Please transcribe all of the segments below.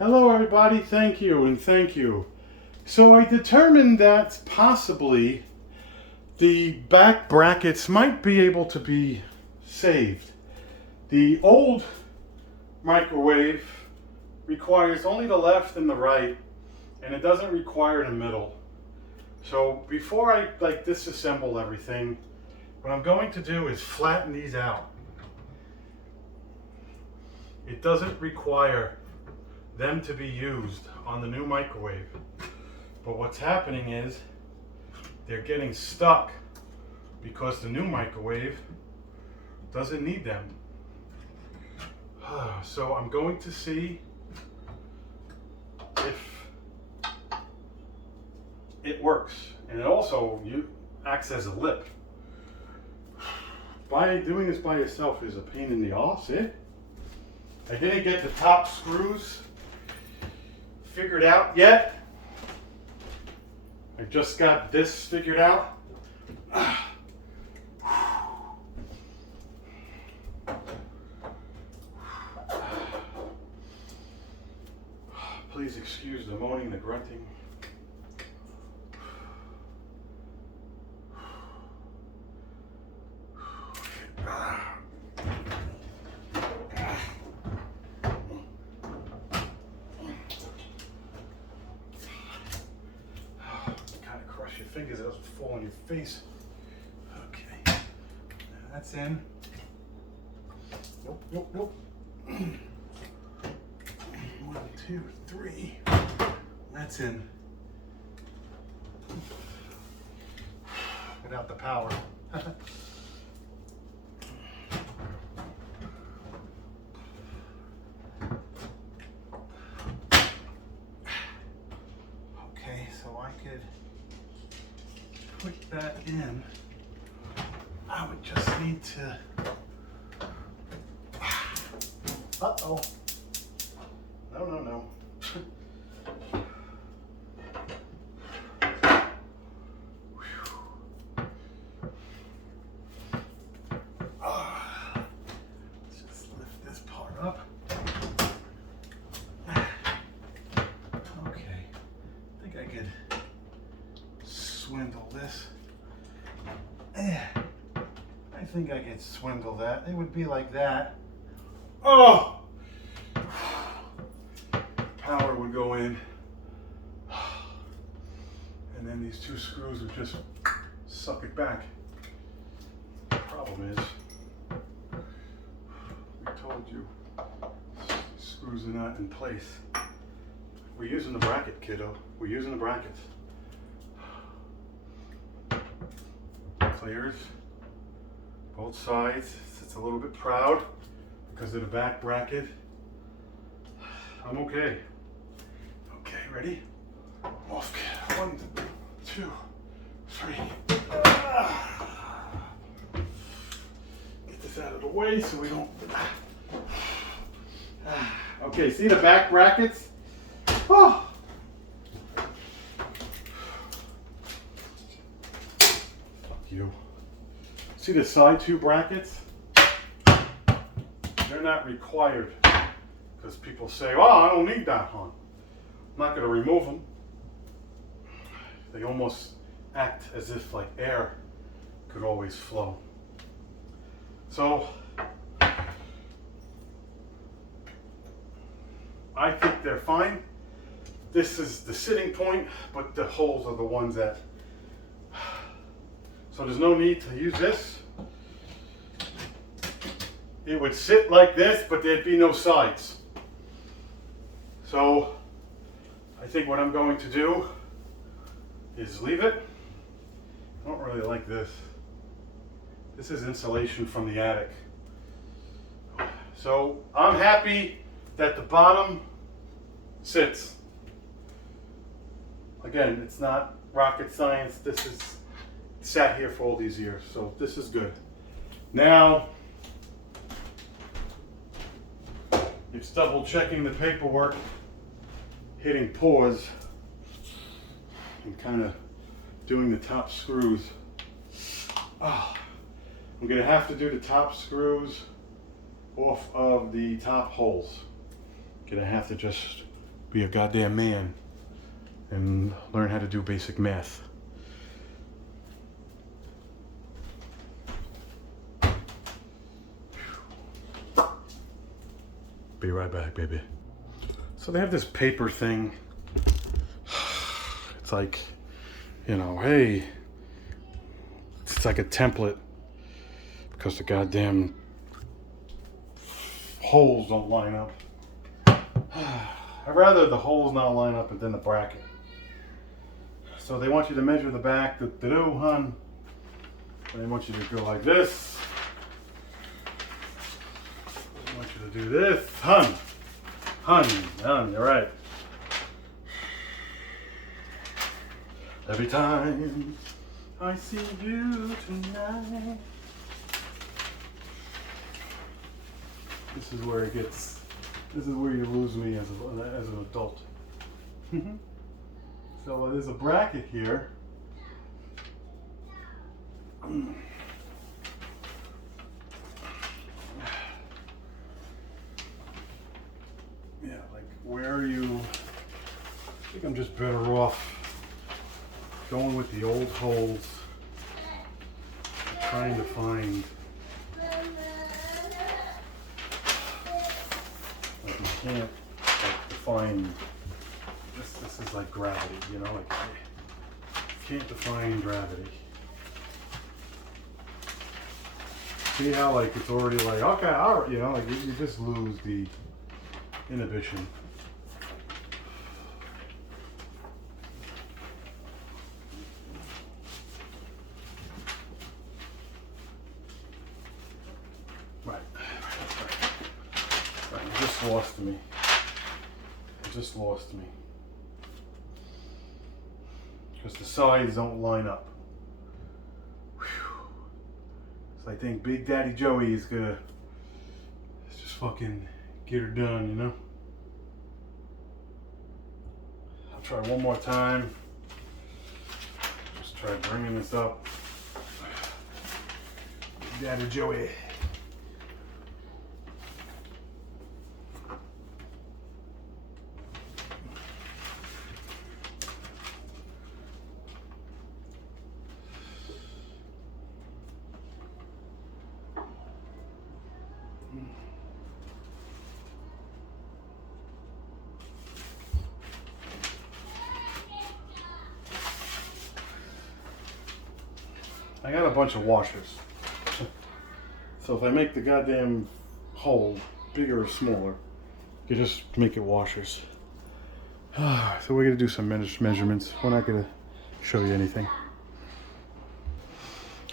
Hello everybody, thank you and thank you. So I determined that possibly the back brackets might be able to be saved. The old microwave requires only the left and the right, and it doesn't require the middle. So before I disassemble everything, what I'm going to do is flatten these out. It doesn't require them to be used on the new microwave. But what's happening is they're getting stuck because the new microwave doesn't need them. So I'm going to see if it works. And it also acts as a lip. Doing this by yourself is a pain in the ass, eh? I didn't get the top screws figured out yet. I just got this figured out. Please excuse the moaning, the grunting. Crush your fingers, it doesn't fall on your face. Okay, that's in. Nope. 1, 2, 3. That's in. Without the power. Okay, so I could put that in. I would just need to. Uh-oh. No. Let's just lift this part up. Okay. I think I could swindle this. I think I could swindle that. It would be like that. Oh! Power would go in. And then these 2 screws would just suck it back. The problem is, we told you, screws are not in place. We're using the bracket, kiddo. We're using the brackets. Clears both sides. It's a little bit proud because of the back bracket. I'm okay. Okay, ready? Off. 1, 2, 3. Get this out of the way so we don't. Okay, see the back brackets? Oh. You. See the side 2 brackets? They're not required because people say, oh, I don't need that, hon. I'm not going to remove them. They almost act as if like air could always flow. So I think they're fine. This is the sitting point, but the holes are the ones that. So there's no need to use this. It would sit like this, but there'd be no sides. So I think what I'm going to do is leave it. I don't really like this. This is insulation from the attic. So I'm happy that the bottom sits. Again, it's not rocket science. This is sat here for all these years, so this is good. Now, it's double checking the paperwork, hitting pause, and kind of doing the top screws. I'm going to have to do the top screws off of the top holes. Going to have to just be a goddamn man and learn how to do basic math. Be right back, baby. So they have this paper thing. It's like, you know, hey, it's like a template because the goddamn holes don't line up. I'd rather the holes not line up than the bracket. So they want you to measure the back, hun. And they want you to go like this. They want you to do this, hun, you're right. Every time I see you tonight. This is where it gets, this is where you lose me as an adult. So there's a bracket here. Yeah, like where are you? I think I'm just better off going with the old holes, trying to find, like you can't like define, this is like gravity, you know, like you can't define gravity. See how like it's already like, okay, all right, you know, like you just lose the inhibition. Right. You just lost me. You just lost me. Because the sides don't line up. Whew. So I think Big Daddy Joey is gonna just fucking get her done, you know? I'll try one more time. Just try bringing this up. Big Daddy Joey. I got a bunch of washers. So if I make the goddamn hole bigger or smaller, you just make it washers. So we're gonna do some measurements. We're not gonna show you anything.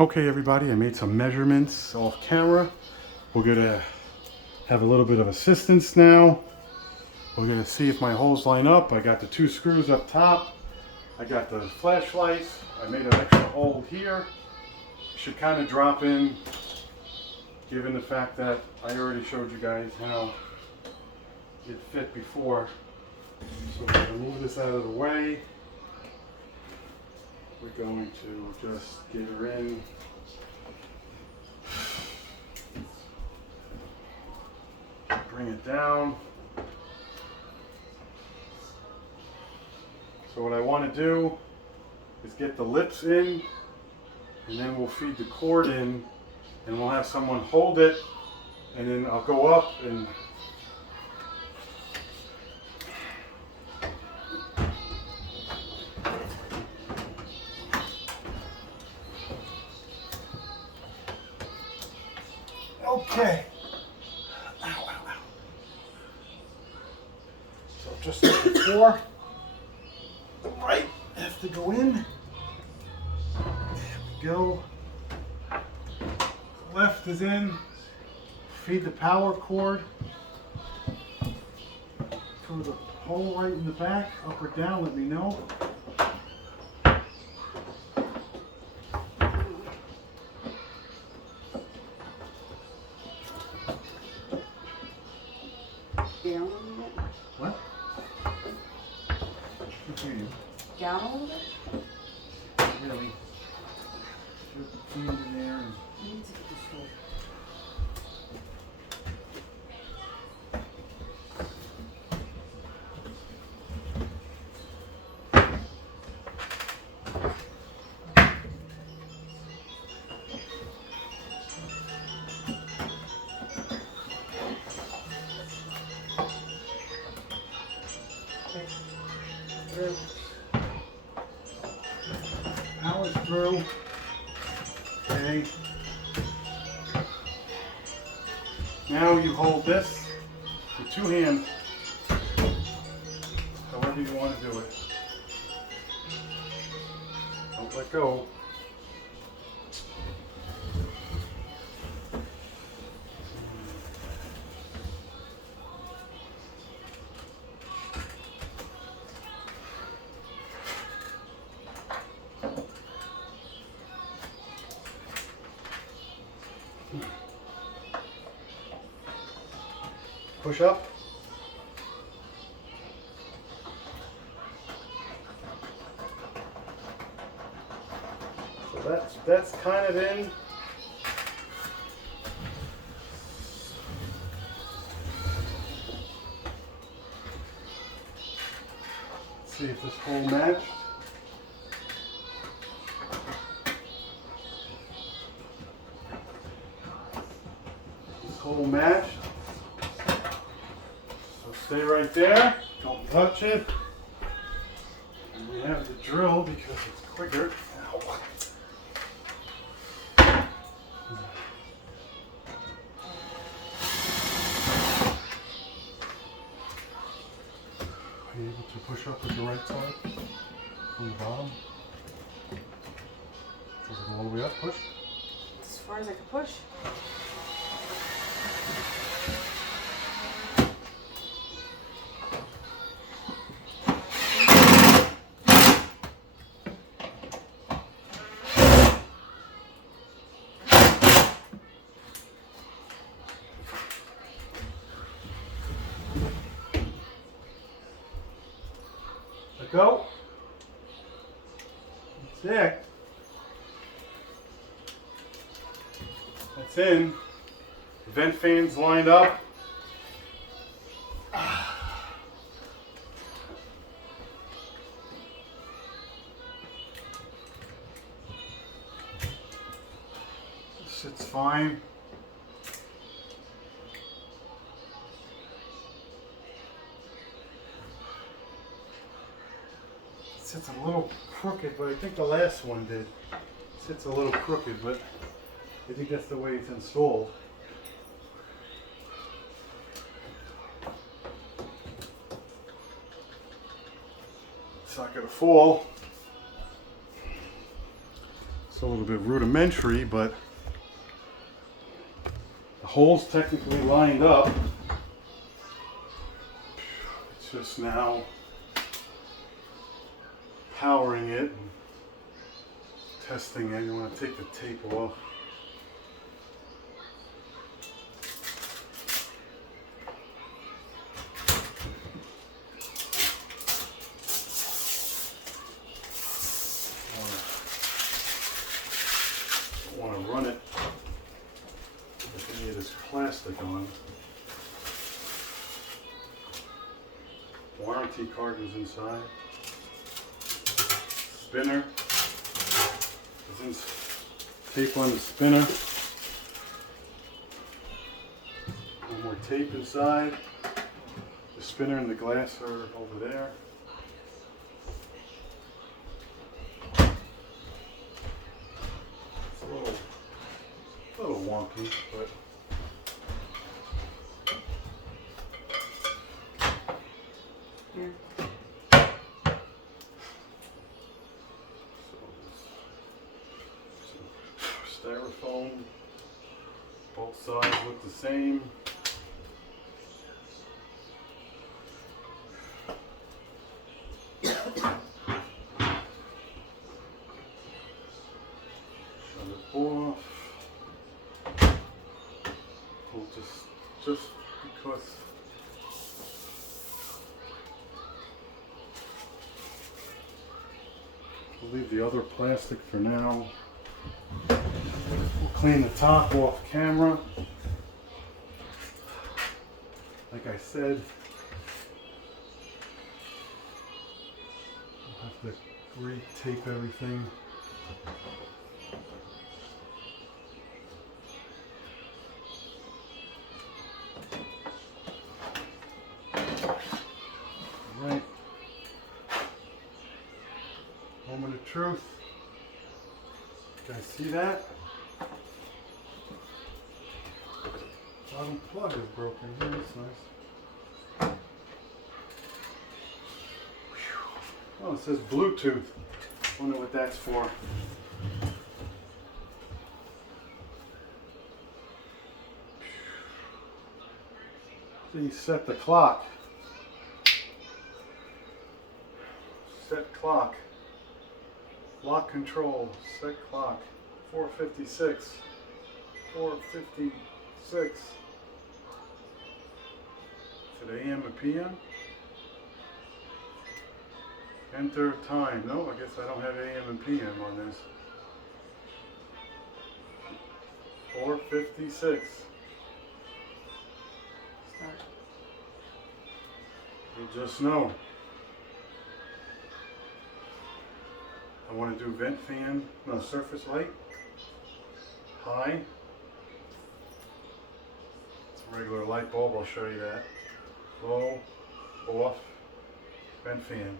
Okay, everybody, I made some measurements off camera. We're gonna have a little bit of assistance now. We're gonna see if my holes line up. I got the 2 screws up top. I got the flashlights. I made an extra hole here. Should kind of drop in, given the fact that I already showed you guys how it fit before. So we're going to move this out of the way. We're going to just get her in. Bring it down. So what I want to do is get the lips in, and then we'll feed the cord in, and we'll have someone hold it, and then I'll go up and okay. Ow, ow, ow. So just like before, the right have to go in. Go. Left is in. Feed the power cord through the hole right in the back. Up or down, let me know. Down a little bit? What? Good for you. Down a little bit? Really? Put the in there and You need to get this full. through. Power's through. Okay. Now you hold this with two hands, however you want to do it. Don't let go. Push up. So that's kind of in. Let's see if this hole matched. This hole matched. So stay right there. Don't touch it. And we have the drill because it's quicker. Ow. Are you able to push up with the right side from the bottom? Does it go all the way up? Push. As far as I can push. Let go. That's it. That's in. Vent fans lined up. Sits fine. Sits a little crooked, but I think the last one did. Sits a little crooked, but I think that's the way it's installed. It's not going to fall. It's a little bit rudimentary, but the hole's technically lined up. It's just now powering it and testing it. You want to take the tape off. Want to run it with any of this plastic on. Warranty card is inside. Spinner. Tape on the spinner. One more tape inside. The spinner and the glass are over there. It's a little wonky, but Here. styrofoam. Both sides look the same. Shut it off. We'll just because we'll leave the other plastic for now. We'll clean the top off camera. Like I said, I'll have to re-tape everything. Right. truth. You guys see that? Bottom plug is broken. Yeah, that's nice. Oh, it says Bluetooth. Wonder what that's for. Then you set the clock. Set clock. Lock control. Set clock. 4:56. 4:56. Is it AM or PM? Enter time. No, I guess I don't have AM and PM on this. 4:56. Start. You just know. I want to do vent fan, no, surface light. High. It's a regular light bulb, I'll show you that. Low, off, vent fan.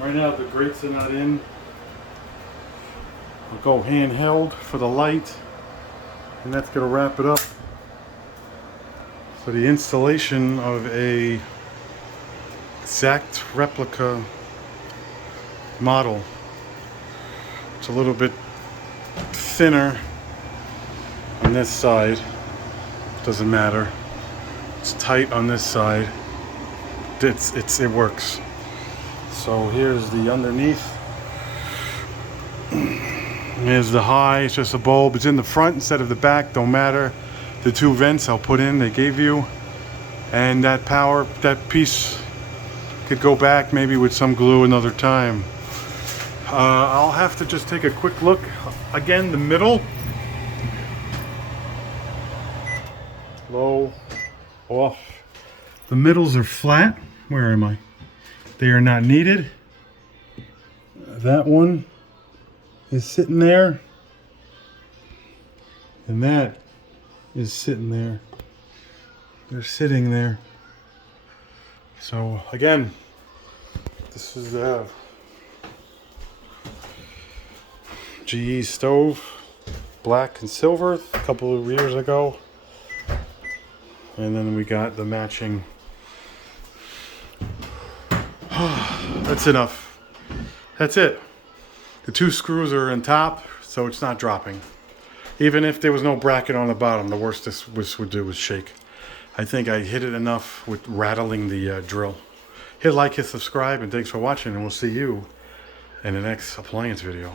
Right now the grates are not in. I'll go handheld for the light, and that's going to wrap it up for the installation of a exact replica model. It's a little bit thinner on this side, doesn't matter. It's tight on this side. It works. So here's the underneath. Here's the high, it's just a bulb. It's in the front instead of the back, don't matter. The two vents I'll put in, they gave you. And that power, that piece could go back maybe with some glue another time. I'll have to just take a quick look. Again, the middle. Low, off. The middles are flat. Where am I? They are not needed. That one is sitting there. And that is sitting there. They're sitting there. So again, this is the GE stove, black and silver, a couple of years ago. And then we got the matching. That's enough. That's it. The two screws are on top, so it's not dropping. Even if there was no bracket on the bottom, the worst this would do was shake. I think I hit it enough with rattling the drill. Hit like, hit subscribe, and thanks for watching, and we'll see you in the next appliance video.